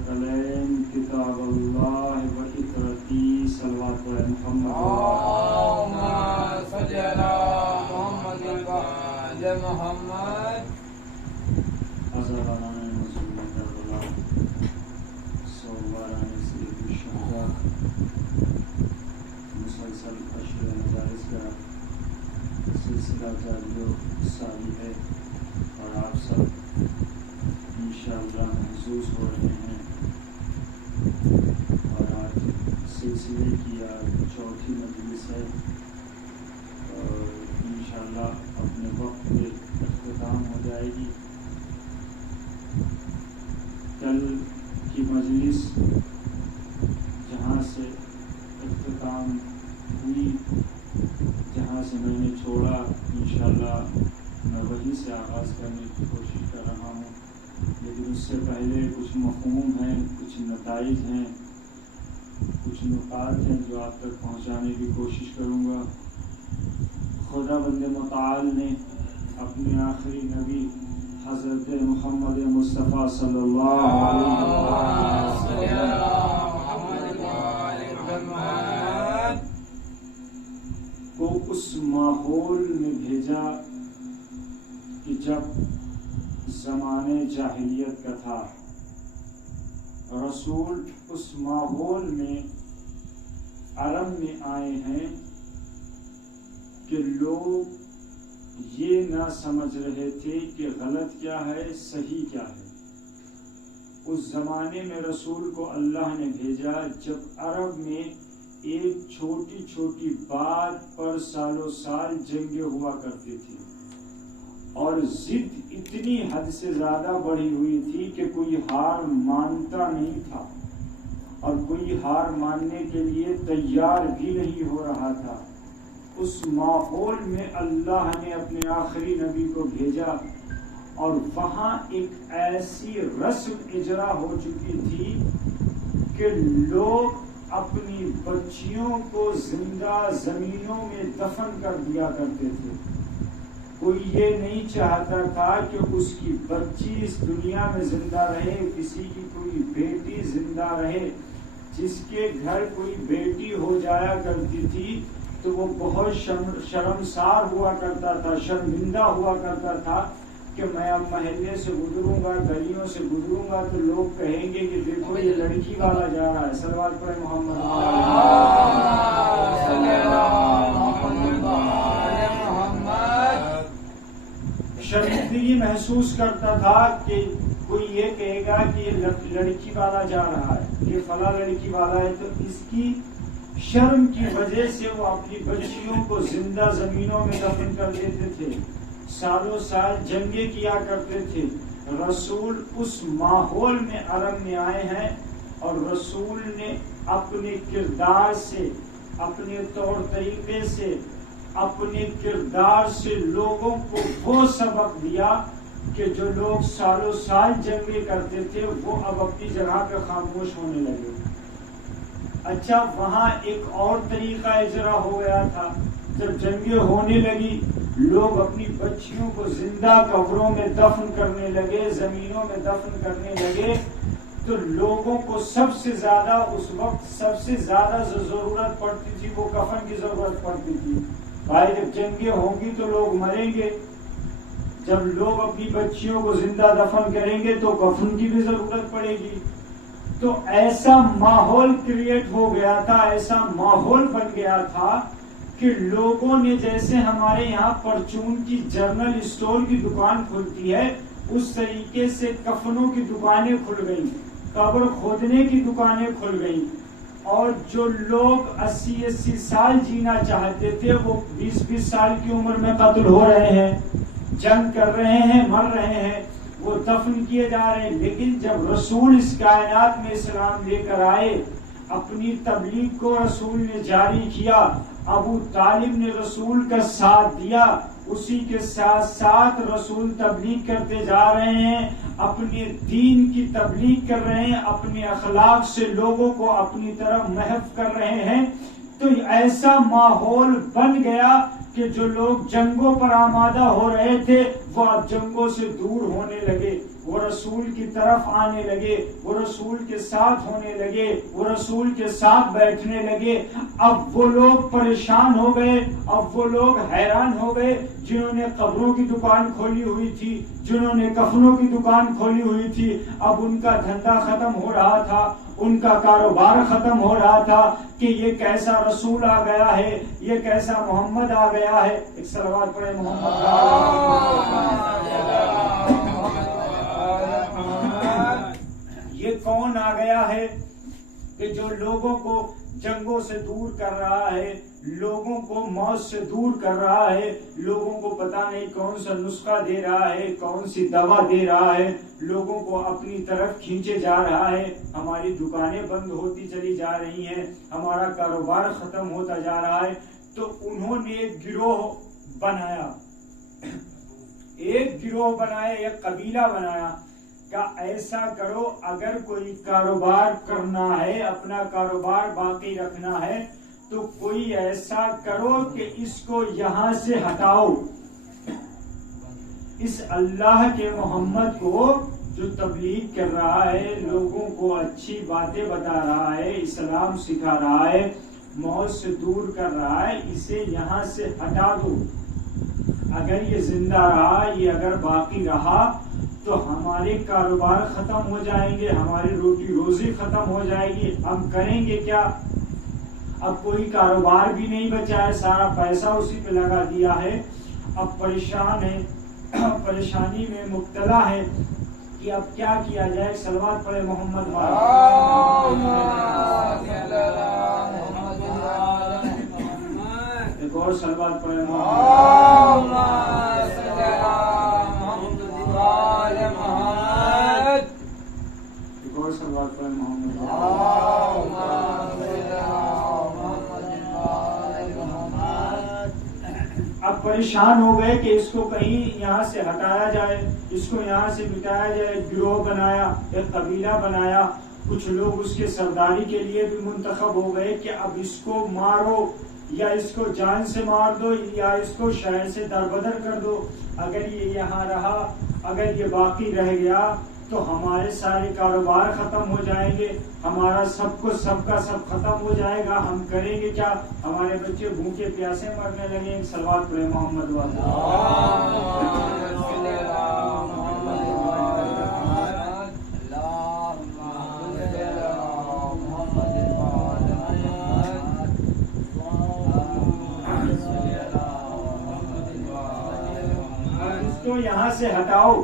الثقلین کتاب اللہ و اطرتی صلوات محمد اللہم صلی علی محمد وآل محمد ازاران مظلوم کربلا سواران سید الشہداء مسلسل عشر مجالس کا سلسلہ جاری و ساری ہے اور آپ سب انشاءاللہ محسوس ہو رہے ہیں اور آج سلسلے کی چوتھی مجلس ہے اور انشاءاللہ اپنے وقت پہ اختتام ہو جائے گی. کل کی مجلس جہاں سے اختتام ہوئی، جہاں سے میں نے چھوڑا، انشاءاللہ میں وہیں سے آغاز کرنے کی کوشش کر رہا ہوں. لیکن اس سے پہلے کچھ مفہوم ہیں، کچھ نتائج ہیں، کچھ نکات ہیں جو آپ تک پہنچانے کی کوشش کروں گا. خدا بند متعال نے اپنے آخری نبی حضرت محمد مصطفیٰ صلی اللہ علیہ وسلم کو اس ماحول میں بھیجا کہ جب زمانے جاہلیت کا تھا. رسول اس ماحول میں عرب میں آئے ہیں کہ لوگ یہ نہ سمجھ رہے تھے کہ غلط کیا ہے، صحیح کیا ہے. اس زمانے میں رسول کو اللہ نے بھیجا جب عرب میں ایک چھوٹی چھوٹی بات پر سالوں سال جنگیں ہوا کرتی تھی اور ضد اتنی حد سے زیادہ بڑھی ہوئی تھی کہ کوئی ہار مانتا نہیں تھا اور کوئی ہار ماننے کے لیے تیار بھی نہیں ہو رہا تھا. اس ماحول میں اللہ نے اپنے آخری نبی کو بھیجا اور وہاں ایک ایسی رسم اجرا ہو چکی تھی کہ لوگ اپنی بچیوں کو زندہ زمینوں میں دفن کر دیا کرتے تھے. کوئی یہ نہیں چاہتا تھا کہ اس کی بچی اس دنیا میں زندہ رہے، کسی کی کوئی بیٹی زندہ رہے. جس کے گھر کوئی بیٹی ہو جایا کرتی تھی تو وہ بہت شرمسار ہوا کرتا تھا، شرمندہ ہوا کرتا تھا کہ میں اب محلے سے گزروں گا، گلیوں سے گزروں گا تو لوگ کہیں گے کہ دیکھو یہ لڑکی والا جا رہا ہے. صلوات پڑھیں محمد. شرمندگی محسوس کرتا تھا کہ کوئی یہ کہے گا کہ یہ لڑکی والا جا رہا ہے، یہ فلاں لڑکی والا ہے. تو اس کی شرم کی وجہ سے وہ اپنی بچیوں کو زندہ زمینوں میں دفن کر دیتے تھے، سالوں سال جنگیں کیا کرتے تھے. رسول اس ماحول میں عرب میں آئے ہیں اور رسول نے اپنے کردار سے، اپنے طور طریقے سے، اپنے کردار سے لوگوں کو وہ سبق دیا کہ جو لوگ سالوں سال جنگیں کرتے تھے وہ اب اپنی جگہ پہ خاموش ہونے لگے. اچھا، وہاں ایک اور طریقہ اجرا ہو گیا تھا. جب جنگیں ہونے لگی لوگ اپنی بچیوں کو زندہ قبروں میں دفن کرنے لگے، زمینوں میں دفن کرنے لگے، تو لوگوں کو سب سے زیادہ اس وقت سب سے زیادہ جو ضرورت پڑتی تھی وہ کفن کی ضرورت پڑتی تھی. بھائی جب جنگیں ہوں گی تو لوگ مریں گے، جب لوگ اپنی بچیوں کو زندہ دفن کریں گے تو کفن کی بھی ضرورت پڑے گی. تو ایسا ماحول کریٹ ہو گیا تھا، ایسا ماحول بن گیا تھا کہ لوگوں نے جیسے ہمارے یہاں پرچون کی جنرل اسٹور کی دکان کھلتی ہے اس طریقے سے کفنوں کی دکانیں کھل گئیں، قبر کھودنے کی دکانیں کھل گئیں. اور جو لوگ 80 سال جینا چاہتے تھے وہ 20 سال کی عمر میں قتل ہو رہے ہیں، جنگ کر رہے ہیں، مر رہے ہیں، وہ دفن کیے جا رہے ہیں. لیکن جب رسول اس کائنات میں اسلام لے کر آئے، اپنی تبلیغ کو رسول نے جاری کیا، ابو طالب نے رسول کا ساتھ دیا، اسی کے ساتھ ساتھ رسول تبلیغ کرتے جا رہے ہیں، اپنے دین کی تبلیغ کر رہے ہیں، اپنے اخلاق سے لوگوں کو اپنی طرف محو کر رہے ہیں. تو ایسا ماحول بن گیا کہ جو لوگ جنگوں پر آمادہ ہو رہے تھے وہ اب جنگوں سے دور ہونے لگے. وہ رسول کی طرف آنے لگے، وہ رسول کے ساتھ ہونے لگے، وہ رسول کے ساتھ بیٹھنے لگے۔ اب وہ لوگ پریشان ہو گئے، اب وہ لوگ حیران ہو گئے جنہوں نے قبروں کی دکان کھولی ہوئی تھی، جنہوں نے کفنوں کی دکان کھولی ہوئی تھی۔ اب ان کا دھندا ختم ہو رہا تھا، ان کا کاروبار ختم ہو رہا تھا کہ یہ کیسا رسول آ گیا ہے، یہ کیسا محمد آ گیا ہے۔ ایک صلوات پڑھے محمد۔ یہ کون آ گیا ہے کہ جو لوگوں کو جنگوں سے دور کر رہا ہے، لوگوں کو موت سے دور کر رہا ہے، لوگوں کو پتہ نہیں کون سا نسخہ دے رہا ہے، کون سی دوا دے رہا ہے، لوگوں کو اپنی طرف کھینچے جا رہا ہے۔ ہماری دکانیں بند ہوتی چلی جا رہی ہیں، ہمارا کاروبار ختم ہوتا جا رہا ہے۔ تو انہوں نے ایک گروہ بنایا، ایک قبیلہ بنایا کہ ایسا کرو، اگر کوئی کاروبار کرنا ہے، اپنا کاروبار باقی رکھنا ہے، تو کوئی ایسا کرو کہ اس کو یہاں سے ہٹاؤ، اس اللہ کے محمد کو جو تبلیغ کر رہا ہے، لوگوں کو اچھی باتیں بتا رہا ہے، اسلام سکھا رہا ہے، موت سے دور کر رہا ہے، اسے یہاں سے ہٹا دو۔ اگر یہ زندہ رہا، یہ اگر باقی رہا تو ہمارے کاروبار ختم ہو جائیں گے، ہماری روٹی روزی ختم ہو جائے گی، ہم کریں گے کیا؟ اب کوئی کاروبار بھی نہیں بچا ہے، سارا پیسہ اسی پہ لگا دیا ہے۔ اب پریشان ہے، پریشانی میں مبتلا ہے کہ اب کیا کیا جائے۔ صلوات پڑھے محمد۔ ایک اور صلوات پڑھے اب پریشان ہو گئے کہ اس کو کہیں یہاں سے ہٹایا جائے، اس کو یہاں سے مٹایا جائے۔ ایک گروہ بنایا، ایک قبیلہ بنایا، کچھ لوگ اس کے سرداری کے لیے بھی منتخب ہو گئے کہ اب اس کو مارو، یا اس کو جان سے مار دو، یا اس کو شہر سے دربدر کر دو۔ اگر یہ یہاں رہا، اگر یہ باقی رہ گیا تو ہمارے سارے کاروبار ختم ہو جائیں گے، ہمارا سب کا سب ختم ہو جائے گا، ہم کریں گے کیا؟ ہمارے بچے بھوکے پیاسے مرنے لگیں گے۔ صلوات پڑھے محمد اس کو یہاں سے ہٹاؤ۔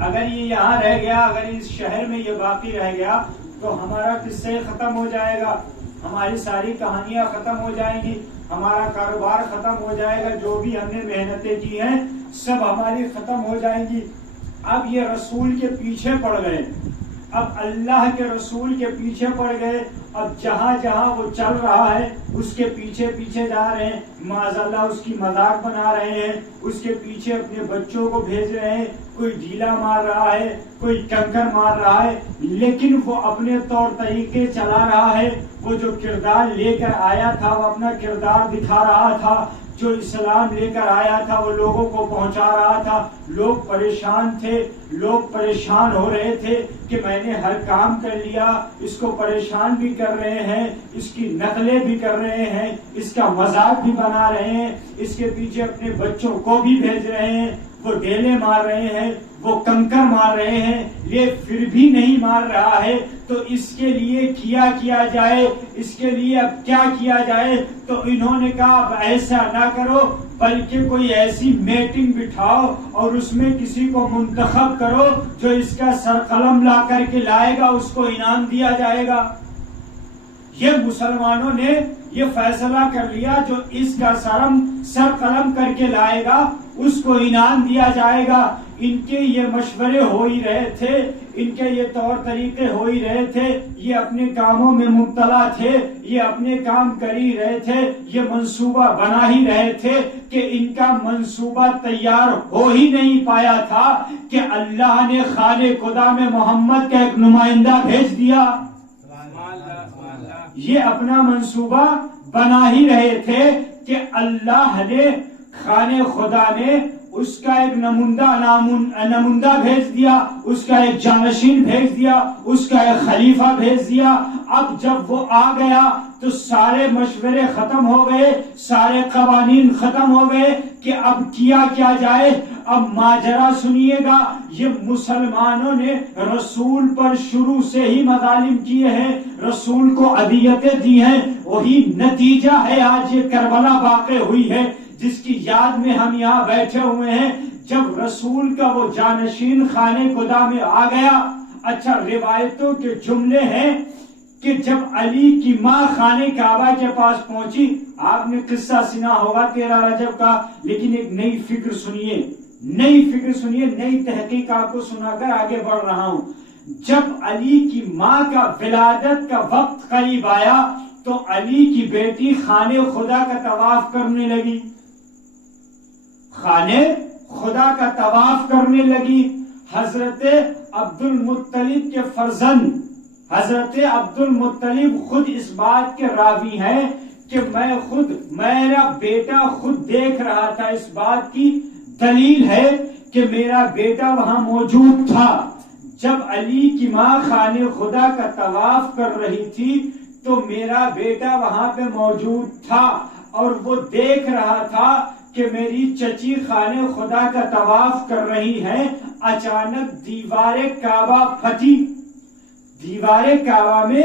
اگر یہ یہاں رہ گیا، اگر اس شہر میں یہ باقی رہ گیا تو ہمارا قصہ ختم ہو جائے گا، ہماری ساری کہانیاں ختم ہو جائیں گی، ہمارا کاروبار ختم ہو جائے گا، جو بھی ہم نے محنتیں کی ہیں سب ہماری ختم ہو جائیں گی۔ اب یہ رسول کے پیچھے پڑ گئے، اب اللہ کے رسول کے پیچھے پڑ گئے۔ اب جہاں جہاں وہ چل رہا ہے اس کے پیچھے پیچھے جا رہے ہیں، معاذ اللہ اس کی مذاق بنا رہے ہیں، اس کے پیچھے اپنے بچوں کو بھیج رہے ہیں، کوئی ڈھیلا مار رہا ہے، کوئی کنکر مار رہا ہے، لیکن وہ اپنے طور طریقے چلا رہا ہے۔ وہ جو کردار لے کر آیا تھا وہ اپنا کردار دکھا رہا تھا، جو اسلام لے کر آیا تھا وہ لوگوں کو پہنچا رہا تھا۔ لوگ پریشان تھے، لوگ پریشان ہو رہے تھے کہ میں نے ہر کام کر لیا، اس کو پریشان بھی کر رہے ہیں، اس کی نقلیں بھی کر رہے ہیں، اس کا مذاق بھی بنا رہے ہیں، اس کے پیچھے اپنے بچوں کو بھی بھیج رہے ہیں، وہ ڈیلے مار رہے ہیں، وہ کنکر مار رہے ہیں، یہ پھر بھی نہیں مار رہا ہے۔ تو اس کے لیے کیا جائے، اس کے لیے اب کیا کیا جائے؟ تو انہوں نے کہا اب ایسا نہ کرو، بلکہ کوئی ایسی میٹنگ بٹھاؤ اور اس میں کسی کو منتخب کرو جو اس کا سر قلم لا کر کے لائے گا، اس کو انعام دیا جائے گا۔ یہ مسلمانوں نے یہ فیصلہ کر لیا، جو اس کا سر قلم کر کے لائے گا اس کو انعام دیا جائے گا۔ ان کے یہ مشورے ہو ہی رہے تھے، ان کے یہ طور طریقے ہو ہی رہے تھے، یہ اپنے کاموں میں مبتلا تھے، یہ اپنے کام کر ہی رہے تھے، یہ منصوبہ بنا ہی رہے تھے کہ ان کا منصوبہ تیار ہو ہی نہیں پایا تھا کہ اللہ نے خالق خدا میں محمد کا ایک نمائندہ بھیج دیا۔ یہ اپنا منصوبہ بنا ہی رہے تھے کہ اللہ نے خالق خدا نے اس کا ایک نموندہ بھیج دیا، اس کا ایک جانشین بھیج دیا، اس کا ایک خلیفہ بھیج دیا۔ اب جب وہ آ گیا تو سارے مشورے ختم ہو گئے، سارے قوانین ختم ہو گئے کہ اب کیا جائے۔ اب ماجرا سنیے گا، یہ مسلمانوں نے رسول پر شروع سے ہی مظالم کیے ہیں، رسول کو اذیتیں دی ہیں، وہی نتیجہ ہے آج یہ کربلا واقع ہوئی ہے جس کی یاد میں ہم یہاں بیٹھے ہوئے ہیں۔ جب رسول کا وہ جانشین خانے خدا میں آ گیا، اچھا روایتوں کے جملے ہیں کہ جب علی کی ماں خانے کعبہ کے پاس پہنچی، آپ نے قصہ سنا ہوگا 13 رجب کا، لیکن ایک نئی فکر سنیے، نئی تحقیق آپ کو سنا کر آگے بڑھ رہا ہوں۔ جب علی کی ماں کا ولادت کا وقت قریب آیا تو علی کی بیٹی خانے خدا کا طواف کرنے لگی، خانے خدا کا طواف کرنے لگی۔ حضرت عبد المطلب کے فرزند حضرت عبد المطلب خود اس بات کے راوی ہیں کہ میرا بیٹا خود دیکھ رہا تھا، اس بات کی دلیل ہے کہ میرا بیٹا وہاں موجود تھا۔ جب علی کی ماں خانے خدا کا طواف کر رہی تھی تو میرا بیٹا وہاں پہ موجود تھا اور وہ دیکھ رہا تھا کہ میری چچی خانے خدا کا طواف کر رہی ہے۔ اچانک دیوار کعبہ پھٹی، دیوار کعبہ میں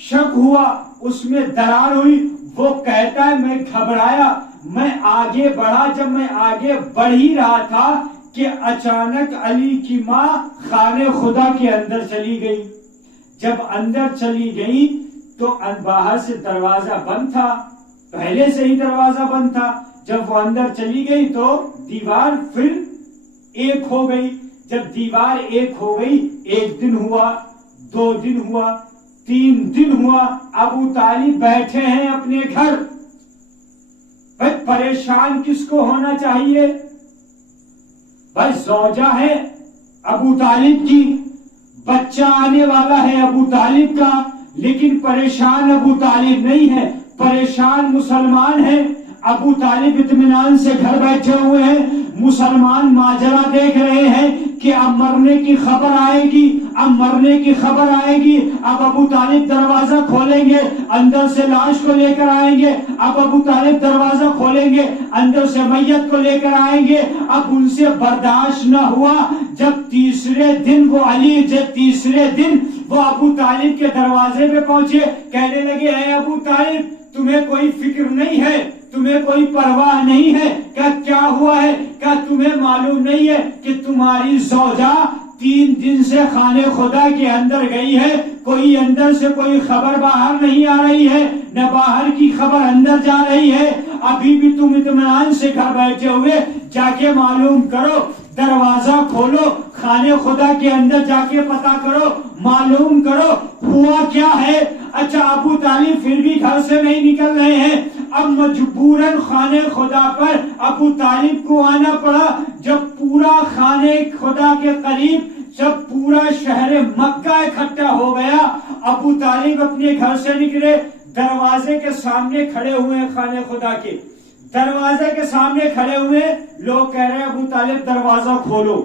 شک ہوا، اس میں درار ہوئی۔ وہ کہتا ہے میں گھبرایا، میں آگے بڑھا، جب میں آگے بڑھ ہی رہا تھا کہ اچانک علی کی ماں خانے خدا کے اندر چلی گئی۔ جب اندر چلی گئی تو باہر سے دروازہ بند تھا، پہلے سے ہی دروازہ بند تھا۔ جب وہ اندر چلی گئی تو دیوار پھر ایک ہو گئی۔ جب دیوار ایک ہو گئی، 1 دن ہوا، 2 دن ہوا، 3 دن ہوا، ابو طالب بیٹھے ہیں اپنے گھر۔ بھائی پریشان کس کو ہونا چاہیے؟ بھائی زوجہ ہے ابو طالب کی، بچہ آنے والا ہے ابو طالب کا، لیکن پریشان ابو طالب نہیں ہے، پریشان مسلمان ہے۔ ابو طالب اطمینان سے گھر بیٹھے ہوئے ہیں، مسلمان ماجرا دیکھ رہے ہیں کہ اب مرنے کی خبر آئے گی، اب مرنے کی خبر آئے گی۔ اب ابو طالب دروازہ کھولیں گے، اندر سے لاش کو لے کر آئیں گے۔ اب ابو طالب دروازہ کھولیں گے، اندر سے میت کو لے کر آئیں گے۔ اب ان سے برداشت نہ ہوا۔ جب تیسرے دن وہ ابو طالب کے دروازے پہ پہنچے، کہنے لگے اے ابو طالب تمہیں کوئی فکر نہیں ہے، تمہیں کوئی پرواہ نہیں ہے کیا ہوا ہے؟ کیا تمہیں معلوم نہیں ہے کہ تمہاری زوجہ 3 دن سے خانے خدا کے اندر گئی ہے، کوئی اندر سے کوئی خبر باہر نہیں آ رہی ہے، نہ باہر کی خبر اندر جا رہی ہے۔ ابھی بھی تم اطمینان سے گھر بیٹھے ہوئے، جا کے معلوم کرو، دروازہ کھولو، خانے خدا کے اندر جا کے پتہ کرو، معلوم کرو ہوا کیا ہے۔ اچھا ابو طالب پھر بھی گھر سے نہیں نکل رہے ہیں۔ اب مجبوراً خانے خدا پر ابو طالب کو آنا پڑا۔ جب پورا خانے خدا کے قریب جب پورا شہر مکہ اکٹھا ہو گیا، ابو طالب اپنے گھر سے نکلے، دروازے کے سامنے کھڑے ہوئے ہیں، خانے خدا کے دروازے کے سامنے کھڑے ہوئے، لوگ کہہ رہے ہیں ابو طالب دروازہ کھولو،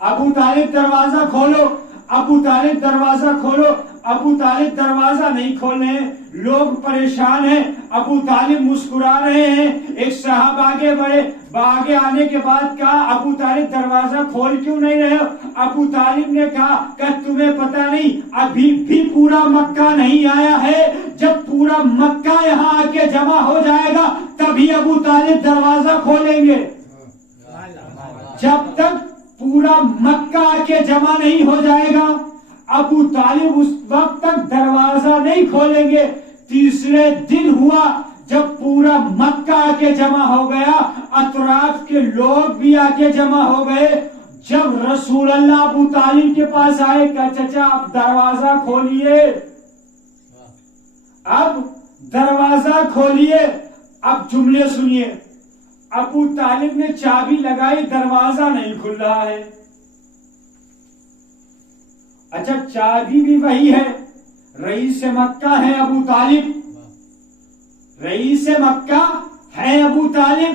ابو طالب دروازہ کھولو، ابو طالب دروازہ کھولو۔ ابو طالب دروازہ نہیں کھول رہے ہیں، لوگ پریشان ہیں، ابو طالب مسکرا رہے ہیں۔ ایک صاحب آگے بڑھے، آگے آنے کے بعد کہا ابو طالب دروازہ کھول کیوں نہیں رہے ہو؟ ابو طالب نے کہا کہ تمہیں پتہ نہیں ابھی بھی پورا مکہ نہیں آیا ہے، جب پورا مکہ یہاں آ کے جمع ہو جائے گا تبھی ابو طالب دروازہ کھولیں گے، جب تک پورا مکہ آ کے جمع نہیں ہو جائے گا ابو طالب اس وقت تک دروازہ نہیں کھولیں گے۔ تیسرے دن ہوا جب پورا مکہ آ کے جمع ہو گیا، اطراف کے لوگ بھی آ کے جمع ہو گئے۔ جب رسول اللہ ابو طالب کے پاس آئے کہ چچا اب دروازہ کھولیے، اب دروازہ کھولیے۔ اب جملے سنیے، ابو طالب نے چابی لگائی، دروازہ نہیں کھل رہا ہے۔ اچھا چابی بھی وہی ہے، رئیس مکہ ہے ابو طالب، رئیس مکہ ہے ابو طالب،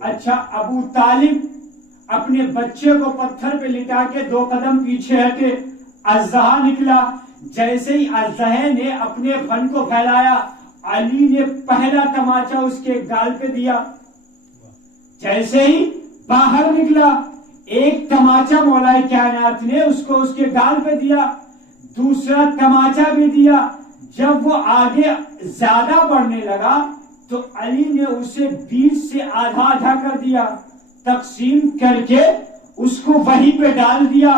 اچھا ابو طالب اپنے بچے کو پتھر پہ لٹا کے 2 قدم پیچھے ہٹے، اژدہا نکلا، جیسے ہی اژدہے نے اپنے فن کو پھیلایا، علی نے پہلا تماچا اس کے گال پہ دیا، جیسے ہی باہر نکلا ایک تماچا مولا کائنات نے اس کو اس کے گال پہ دیا، دوسرا تماچا بھی دیا۔ جب وہ آگے زیادہ بڑھنے لگا تو علی نے اسے 20 سے آدھا آدھا کر دیا، تقسیم کر کے اس کو وہیں پہ ڈال دیا۔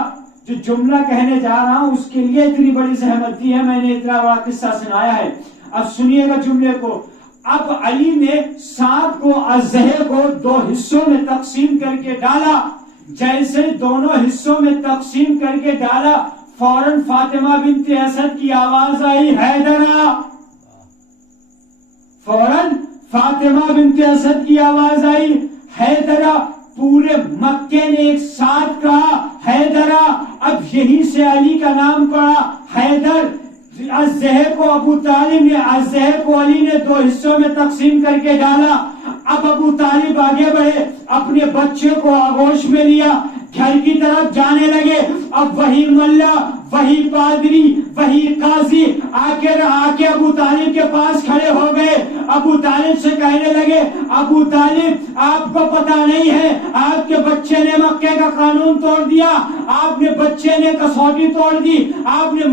جو جملہ کہنے جا رہا ہوں اس کے لیے اتنی بڑی زحمت دی ہے، میں نے اتنا بڑا قصہ سنایا ہے، اب سنیے گا جملے کو۔ اب علی نے سانپ کو اژدہے کو 2 حصوں میں تقسیم کر کے ڈالا، جیسے دونوں حصوں میں تقسیم کر کے ڈالا فوراً فاطمہ بنت اسد کی آواز آئی، حیدرہ۔ فوراً فاطمہ بنت اسد کی آواز آئی، حیدرہ۔ پورے مکے نے ایک ساتھ کہا حیدرہ۔ اب یہیں سے علی کا نام پڑا حیدر۔ اژدہے کو ابو طالب نے، اژدہے کو علی نے 2 حصوں میں تقسیم کر کے ڈالا۔ اب ابو طالب آگے بڑھے، اپنے بچے کو آغوش میں لیا، گھر کی طرف جانے لگے۔ اب وہی ملا، وہی پادری، وہی قاضی آ کے ابو طالب کے پاس کھڑے ہو گئے، ابو طالب سے کہنے لگے، ابو طالب آپ کو پتا نہیں ہے آپ کے بچے نے مکے کا قانون توڑ دیا، آپ نے بچے نے کسوٹی توڑ دی، آپ کے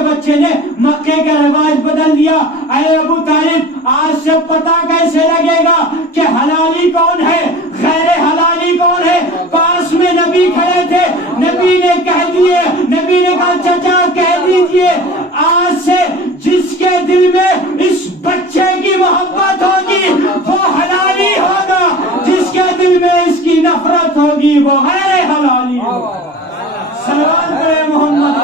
بچے نے مکے کا رواج بدل دیا۔ اے ابو طالب آج سے پتا کیسے لگے گا کہ حلالی کون ہے غیر حلالی کون ہے؟ پاس میں نبی کھڑے تھے، نبی نے کہہ دیے، نبی نے کہا چچا کہہ دیجئے آج سے جس کے دل میں اس بچے کی محبت ہوگی وہ حلالی ہوگا، جس کے دل میں اس کی نفرت ہوگی وہ غیر حلالی ہوگا۔ صلوات پڑھے محمد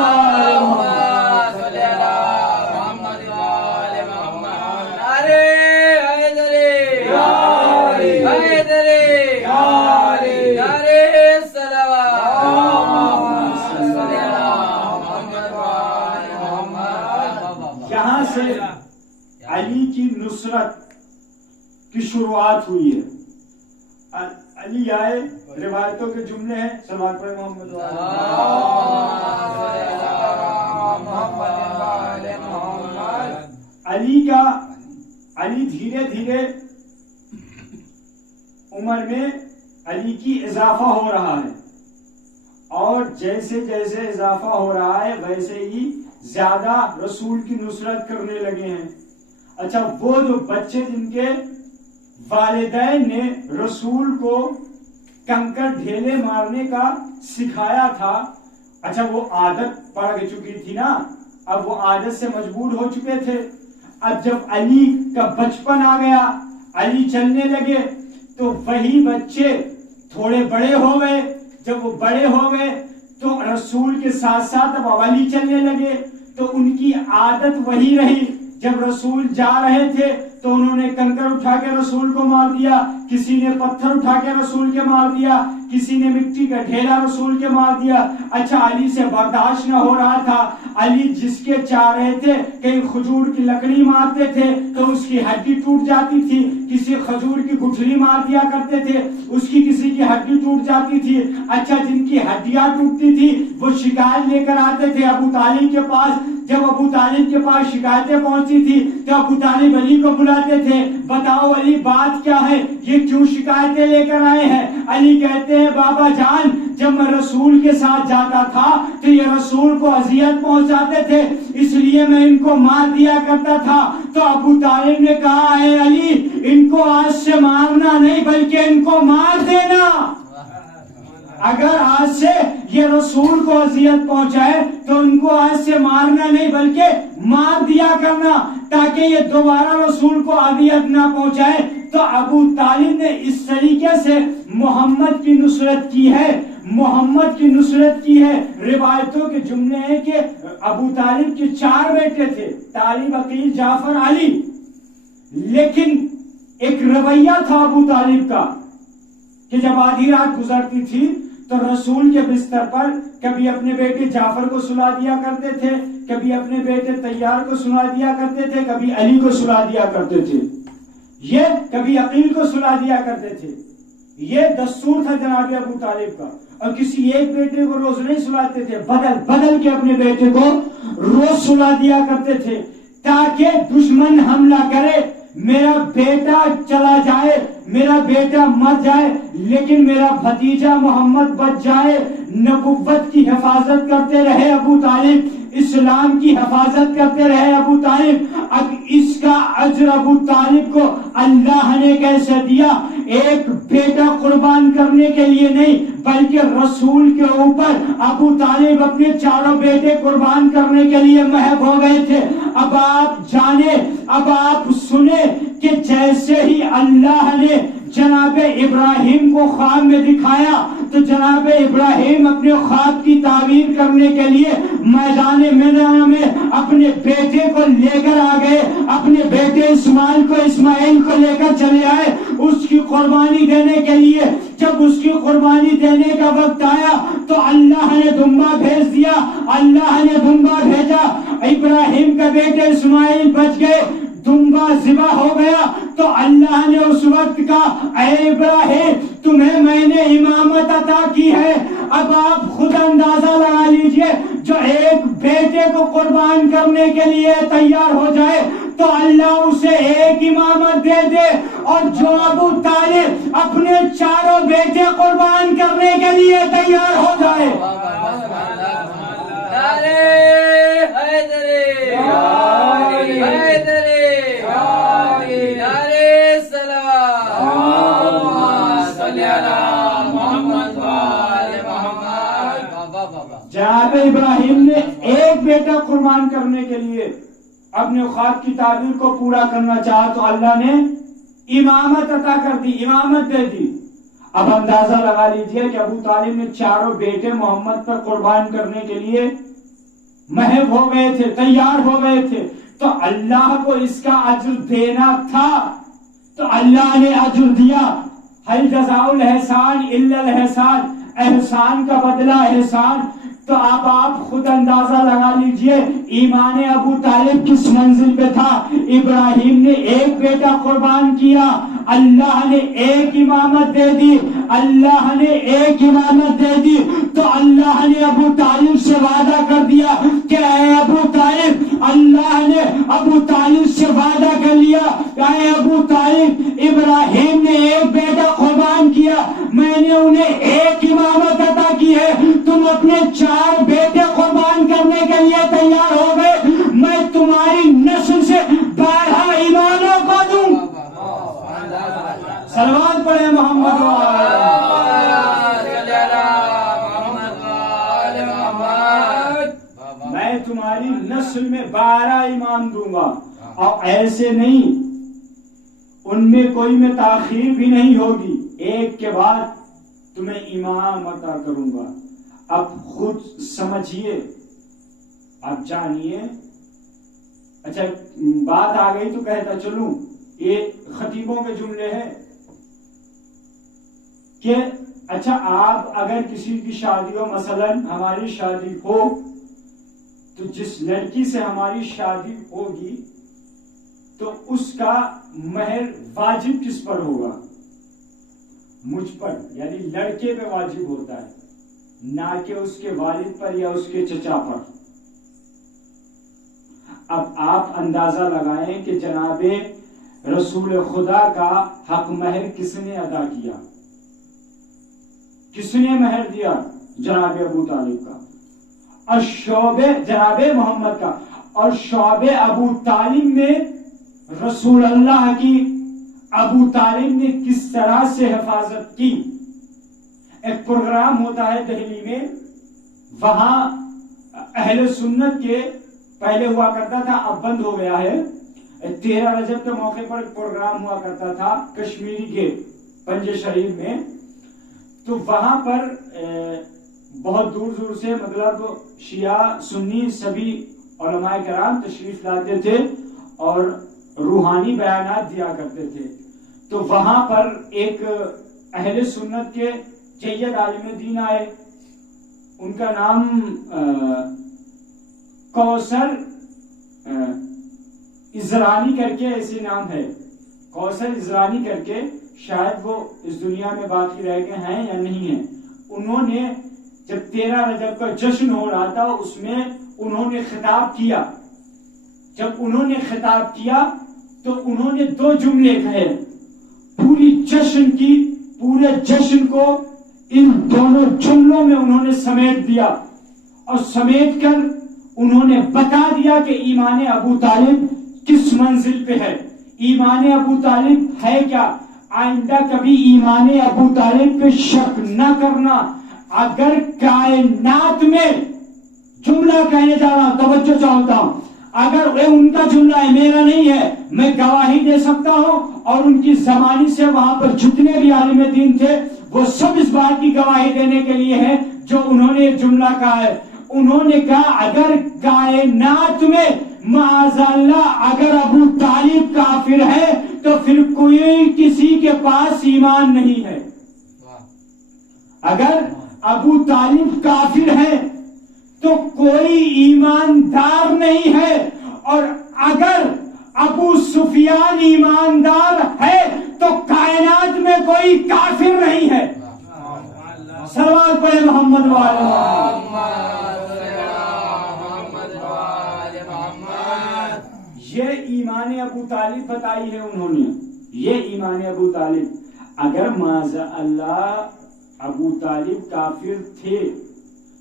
علی کی نصرت کی شروعات ہوئی ہے۔ علی آئے، روایتوں کے جملے ہیں، صلوات پڑھے محمد علی دھیرے دھیرے عمر میں علی کی اضافہ ہو رہا ہے، اور جیسے جیسے اضافہ ہو رہا ہے ویسے ہی زیادہ رسول کی نصرت کرنے لگے ہیں۔ اچھا وہ جو بچے جن کے والدین نے رسول کو کنکر ڈھیلے مارنے کا سکھایا تھا، اچھا وہ عادت پڑ چکی تھی نا، اب وہ عادت سے مجبور ہو چکے تھے۔ اب جب علی کا بچپن آ گیا، علی چلنے لگے، تو وہی بچے تھوڑے بڑے ہو گئے۔ جب وہ بڑے ہو گئے تو رسول کے ساتھ ساتھ اب علی چلنے لگے، تو ان کی عادت وہی رہی۔ جب رسول جا رہے تھے تو انہوں نے کنکر اٹھا کے رسول کو مار دیا، کسی نے پتھر اٹھا کے رسول کے مار دیا، کسی نے مٹی کا ڈھیلا رسول کے مار دیا۔ اچھا علی سے برداشت نہ ہو رہا تھا، علی جس کے چاہ رہے تھے، کہیں کھجور کی لکڑی مارتے تھے تو اس کی ہڈی ٹوٹ جاتی تھی، کسی کھجور کی گٹھلی مار دیا کرتے تھے، اس کی کسی کی ہڈی ٹوٹ جاتی تھی۔ اچھا جن کی ہڈیاں ٹوٹتی تھی وہ شکایت لے کر آتے تھے ابو طالب کے پاس۔ جب ابو طالب کے پاس شکایتیں پہنچی تھی تو ابو طالب علی کو بلاتے تھے، بتاؤ علی بات کیا ہے، یہ کیوں شکایتیں لے کر آئے ہیں؟ علی کہتے ہیں بابا جان جب میں رسول کے ساتھ جاتا تھا تو یہ رسول کو اذیت پہنچاتے تھے، اس لیے میں ان کو مار دیا کرتا تھا۔ تو ابو طالب نے کہا اے علی ان کو آج سے مارنا نہیں بلکہ ان کو مار دینا۔ اگر آج سے یہ رسول کو اذیت پہنچائے تو ان کو آج سے مارنا نہیں بلکہ مار دیا کرنا، تاکہ یہ دوبارہ رسول کو اذیت نہ پہنچائے۔ تو ابو طالب نے اس طریقے سے محمد کی نصرت کی ہے، محمد کی نصرت کی ہے۔ روایتوں کے جملے ہیں کہ ابو طالب کے 4 بیٹے تھے، طالب، عقیل، جعفر، علی، لیکن ایک رویہ تھا ابو طالب کا کہ جب آدھی رات گزرتی تھی تو رسول کے بستر پر کبھی اپنے بیٹے جعفر کو سلا دیا کرتے تھے، کبھی اپنے بیٹے طیار کو سلا دیا کرتے تھے، کبھی علی کو سلا دیا کرتے تھے۔ یہ کبھی عقیل کو سلا دیا کرتے تھے، یہ دستور تھا جناب ابو طالب کا، اور کسی ایک بیٹے کو روز نہیں سلاتے تھے، بدل بدل کے اپنے بیٹے کو روز سلا دیا کرتے تھے، تاکہ دشمن حملہ کرے، میرا بیٹا چلا جائے، میرا بیٹا مر جائے، لیکن میرا بھتیجا محمد بچ جائے۔ نبوت کی حفاظت کرتے رہے ابو طالب، اسلام کی حفاظت کرتے رہے ابو طالب۔ اب اس کا اجر ابو طالب کو اللہ نے کیسے دیا؟ ایک بیٹا قربان کرنے کے لیے نہیں، بلکہ رسول کے اوپر ابو طالب اپنے چاروں بیٹے قربان کرنے کے لیے محب ہو گئے تھے۔ اب آپ جانے، اب آپ سنیں کہ جیسے ہی اللہ نے جناب ابراہیم کو خواب میں دکھایا تو جناب ابراہیم اپنے خواب کی تعبیر کرنے کے لیے میدان منع میں اپنے بیٹے کو لے کر آ گئے، اپنے بیٹے اسماعیل کو لے کر چلے آئے اس کی قربانی دینے کے لیے۔ جب اس کی قربانی دینے کا وقت آیا تو اللہ نے دمبا بھیج دیا، اللہ نے دمبا بھیجا، ابراہیم کا بیٹے اسماعیل بچ گئے، دمبا ذبح ہو گیا۔ تو اللہ نے اس وقت کہا، اے ابراہیم تمہیں میں نے امامت عطا کی ہے۔ اب آپ خود اندازہ لگا لیجئے، جو ایک بیٹے کو قربان کرنے کے لیے تیار ہو جائے تو اللہ اسے ایک امامت دے دے، اور جو ابو طالب اپنے چاروں بیٹے قربان کرنے کے لیے تیار ہو جائے۔ جناب ابراہیم نے ایک بیٹا قربان کرنے کے لیے اپنے خواب کی تعبیر کو پورا کرنا چاہا تو اللہ نے امامت عطا کر دی، امامت دے دی۔ اب اندازہ لگا لیجئے کہ ابو طالب نے چاروں بیٹے محمد پر قربان کرنے کے لیے محب ہو گئے تھے، تیار ہو گئے تھے، تو اللہ کو اس کا اجر دینا تھا تو اللہ نے اجر دیا۔ هل جزاء الاحسان الا الاحسان، احسان کا بدلہ احسان۔ تو اب آپ خود اندازہ لگا لیجئے ایمان ابو طالب کس منزل پہ تھا۔ ابراہیم نے ایک بیٹا قربان کیا، اللہ نے ایک امامت دے دی، اللہ نے ایک امامت دے دی، تو اللہ نے ابو طالب سے وعدہ کر دیا کہ اے ابو طالب، اللہ نے ابو طالب سے وعدہ کر لیا کہ اے ابو طالب، ابراہیم نے ایک بیٹا قربان کیا، میں نے انہیں ایک امامت عطا کی ہے، تم اپنے چار بیٹے قربان کرنے کے لیے تیار ہو گئے، میں تمہاری نسل سے 12 اماموں کو دوں۔ صلوات پڑھے محمد میں تمہاری نسل میں 12 امام دوں گا، اور ایسے نہیں، ان میں کوئی میں تاخیر بھی نہیں ہوگی، ایک کے بعد تمہیں امام عطا کروں گا۔ اب خود سمجھیے، اب جانیے۔ اچھا بات آ گئی تو کہتا چلوں، یہ خطیبوں کے جملے ہیں کہ اچھا آپ اگر کسی کی شادی ہو، مثلا ہماری شادی ہو تو جس لڑکی سے ہماری شادی ہوگی تو اس کا مہر واجب کس پر ہوگا؟ مجھ پر، یعنی لڑکے پہ واجب ہوتا ہے، نہ کہ اس کے والد پر یا اس کے چچا پر۔ اب آپ اندازہ لگائیں کہ جناب رسول خدا کا حق مہر کس نے ادا کیا، کس نے مہر دیا؟ جناب ابو طالب کا، اور شعبے جناب محمد کا، اور شعبے ابو طالب میں رسول اللہ کی ابو طالب نے کس طرح سے حفاظت کی۔ ایک پروگرام ہوتا ہے دہلی میں، وہاں اہل سنت کے پہلے ہوا کرتا تھا، اب بند ہو گیا ہے، 13 رجب کے موقع پر ایک پروگرام ہوا کرتا تھا کشمیری کے پنجے شریف میں، تو وہاں پر بہت دور دور سے مطلب شیعہ سنی سبھی علماء کرام تشریف لاتے تھے اور روحانی بیانات دیا کرتے تھے۔ تو وہاں پر ایک اہل سنت کے جید عالم دین آئے، ان کا نام کوثر ازرانی کر کے ایسے نام ہے، کوثر ازرانی کر کے، شاید وہ اس دنیا میں باقی رہ گئے ہیں یا نہیں ہیں، انہوں نے جب 13 رجب کا جشن ہو رہا تھا اس میں انہوں نے خطاب کیا. جب انہوں نے خطاب کیا تو انہوں نے 2 جملے کہے. پورے جشن کو ان دونوں جملوں میں انہوں نے سمیٹ دیا، اور سمیٹ کر انہوں نے بتا دیا کہ ایمان ابو طالب کس منزل پہ ہے. ایمان ابو طالب ہے کیا؟ آئندہ کبھی ایمان ابو طالب پہ شک نہ کرنا. اگر کائنات میں جملہ کہنے جا رہا ہوں، توجہ چاہتا ہوں، اگر ان کا جملہ ہے، میرا نہیں ہے، میں گواہی دے سکتا ہوں، اور ان کی زمانے سے وہاں پر جتنے بھی عالم دین تھے وہ سب اس بات کی گواہی دینے کے لیے ہیں جو انہوں نے جملہ کہا ہے. انہوں نے کہا اگر کائنات میں معاذ اللہ اگر ابو طالب کافر ہے تو پھر کوئی کسی کے پاس ایمان نہیں ہے. اگر ابو طالب کافر ہے تو کوئی ایماندار نہیں ہے، اور اگر ابو سفیان ایماندار ہے تو کائنات میں کوئی کافر نہیں ہے. صلوات پڑھے محمد والے یہ ایمان ابو طالب بتائی ہے انہوں نے. یہ ایمان ابو طالب، اگر معاذ اللہ ابو طالب کافر تھے